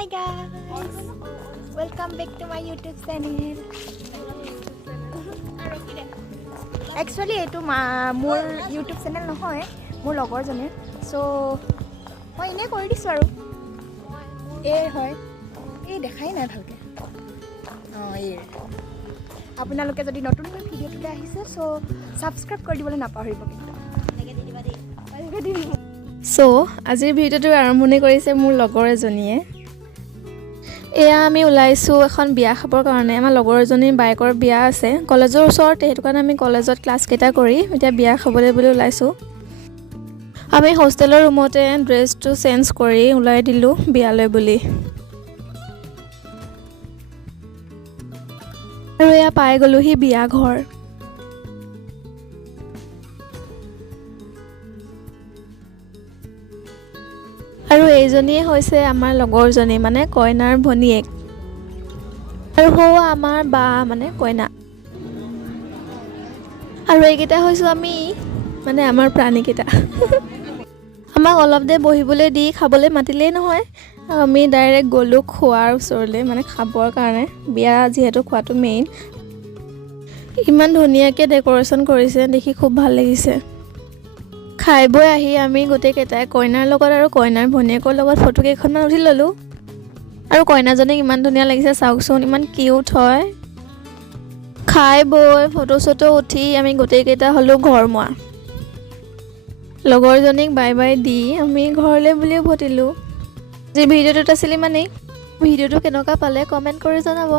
Hi guys, welcome back to my YouTube channel. Actually, eto more YouTube channel nohoy, more logor jane. So, moi ine kori disu aru. Hoy. Dekhai na bhalke. আপোনালোকে যদি নতুনকৈ ভিডিওটো আহিছে so subscribe কৰি দিবলৈ নাপাহৰিব কিন্তু এনেকৈ দি দিবা দেই এনেকৈ দি সো আজিৰ ভিডিওটো আৰম্ভণি কৰিছে মোৰ লগৰ এজনীয়ে এয়া আমি ওলাইছো এখন বিয়া খাবৰ কাৰণে আমাৰ লগৰ এজনীৰ বাইকৰ বিয়া আছে কলেজৰ ওচৰতে হেতু কাৰণে আমি কলেজত ক্লাছ কেটা কৰি এতিয়া বিয়া খাবলৈ বুলি ওলাইছো আমি হোষ্টেলৰ ৰুমতে ড্ৰেছটো চেঞ্জ কৰি ওলাই দিলো বিয়ালৈ বুলি আৰু এয়া পাই গলো হি বিয়া ঘৰ আৰু এইজনীয়ে হৈছে আমাৰ লগৰজনী মানে কইনাৰ ভনীয়েক আৰু হোৱা আমাৰ বা মানে কইনা আৰু এইকেইটা হৈছো আমি মানে আমাৰ প্ৰাণীকেইটা আমাক অলপ দে বহিবলৈ দি খাবলৈ মাতিলেই নহয় আমি ডাইৰেক্ট গলো খোৱাৰ ওচৰলৈ মানে খাবৰ কাৰণে বিয়া যিহেতু খোৱাটো মেইন ইমান ধুনীয়াকৈ ডেকোৰেশ্যন কৰিছে দেখি খুব ভাল লাগিছে খাই বৈ আহি আমি গোটেই কেইটাই কইনাৰ লগত আৰু কইনাৰ ভনীয়েকৰ লগত ফটো কেইখনমান উঠি ললো আৰু কইনাজনীক ইমান ধুনীয়া লাগিছে চাওকচোন ইমান কিউট হয় খাই বৈ ফটো চটো উঠি আমি গোটেই কেইটা হলো ঘৰমুৱা লগৰজনীক বাই বাই দি আমি ঘৰলৈ বুলি উভতিলো যে ভিডিওটো আছিল মানে ভিডিওটো কেনেকুৱা পালে কমেন্ট কৰি জনাব